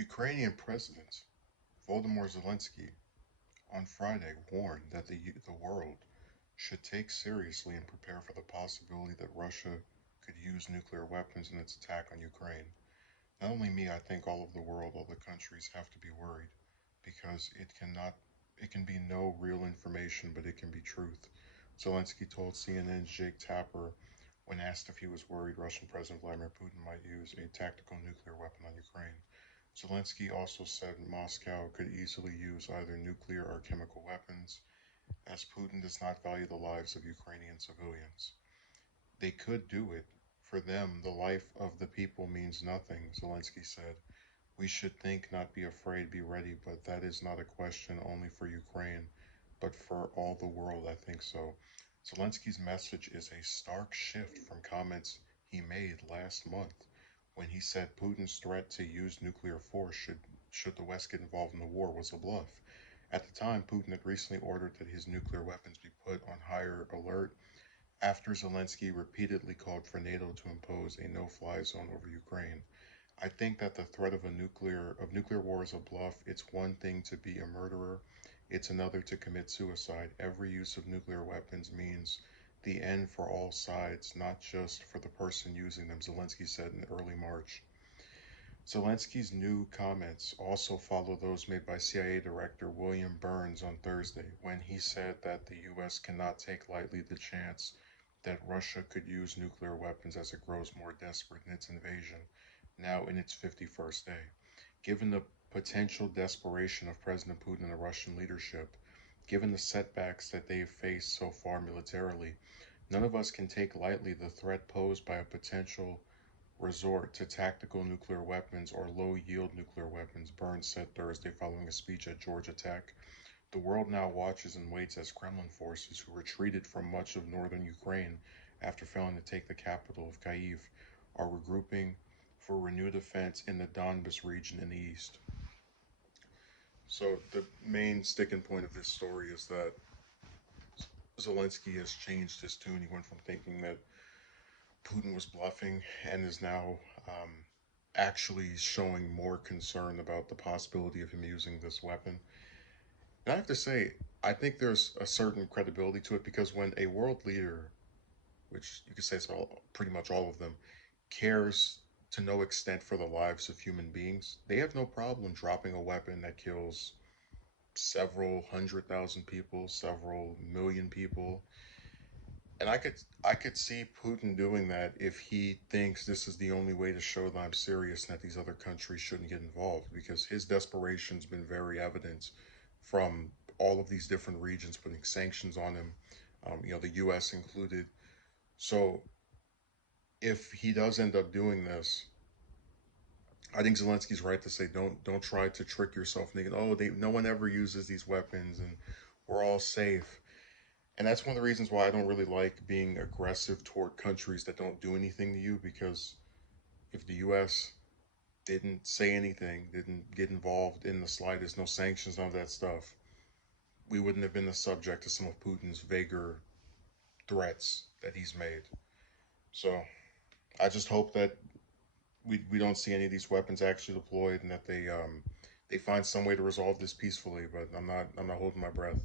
Ukrainian President Volodymyr Zelensky on Friday warned that the world should take seriously and prepare for the possibility that Russia could use nuclear weapons in its attack on Ukraine. Not only me, I think all of the world, all the countries have to be worried because it can be no real information, but it can be truth. Zelensky told CNN's Jake Tapper when asked if he was worried Russian President Vladimir Putin might use a tactical nuclear weapon on Ukraine. Zelensky also said Moscow could easily use either nuclear or chemical weapons, as Putin does not value the lives of Ukrainian civilians. They could do it. For them, the life of the people means nothing, Zelensky said. We should think, not be afraid, be ready, but that is not a question only for Ukraine, but for all the world, I think so. Zelensky's message is a stark shift from comments he made last month when he said Putin's threat to use nuclear force should the West get involved in the war was a bluff. At the time, Putin had recently ordered that his nuclear weapons be put on higher alert after Zelensky repeatedly called for NATO to impose a no-fly zone over Ukraine. I think that the threat of nuclear war is a bluff. It's one thing to be a murderer, it's another to commit suicide. Every use of nuclear weapons means the end for all sides, not just for the person using them, Zelensky said in early March. Zelensky's new comments also follow those made by CIA Director William Burns on Thursday when he said that the U.S. cannot take lightly the chance that Russia could use nuclear weapons as it grows more desperate in its invasion, now in its 51st day. Given the potential desperation of President Putin and the Russian leadership, given the setbacks that they have faced so far militarily, none of us can take lightly the threat posed by a potential resort to tactical nuclear weapons or low-yield nuclear weapons, Burns said Thursday following a speech at Georgia Tech. The world now watches and waits as Kremlin forces, who retreated from much of northern Ukraine after failing to take the capital of Kyiv, are regrouping for renewed offense in the Donbas region in the east. So the main sticking point of this story is that Zelensky has changed his tune. He went from thinking that Putin was bluffing and is now actually showing more concern about the possibility of him using this weapon. And I have to say, I think there's a certain credibility to it because when a world leader, which you could say is pretty much all of them, cares to no extent for the lives of human beings, they have no problem dropping a weapon that kills several 100,000 people, several million people. And I could see Putin doing that if he thinks this is the only way to show that I'm serious and that these other countries shouldn't get involved, because his desperation's been very evident from all of these different regions putting sanctions on him, the U.S. included. So if he does end up doing this, I think Zelensky's right to say don't try to trick yourself thinking, oh, no one ever uses these weapons and we're all safe. And that's one of the reasons why I don't really like being aggressive toward countries that don't do anything to you, because if the US didn't say anything, didn't get involved in the slightest, no sanctions, none of that stuff, we wouldn't have been the subject to some of Putin's vaguer threats that he's made. So I just hope that we don't see any of these weapons actually deployed and that they find some way to resolve this peacefully, but I'm not holding my breath.